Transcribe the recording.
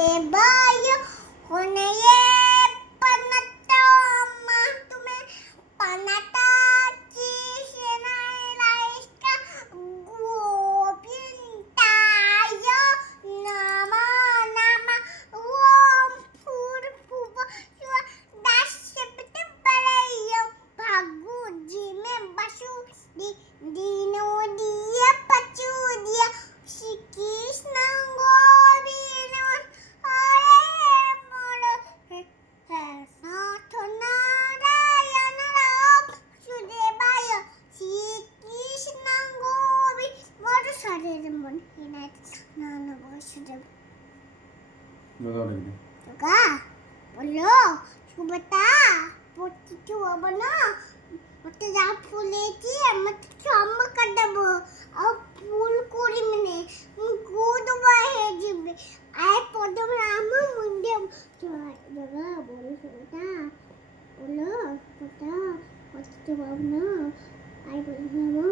Bayo, honaye panata mahtume panata chisena laiska gopintayo nama nama om pur puba sua dasepte balayo bhagu jime basu di dino dia pacu dia Krishna Govina বলো সুবতা পড়তে হবে না ওটা যা ফুলেছি আমি তো চম্মা কাটাবো আর ফুল করি মানে গুড হয়ে যাবে আর প্রথমে আমার মুন্ডে বাবা বলো সুবতা বলো সুবতা পড়তে হবে না আর বলবো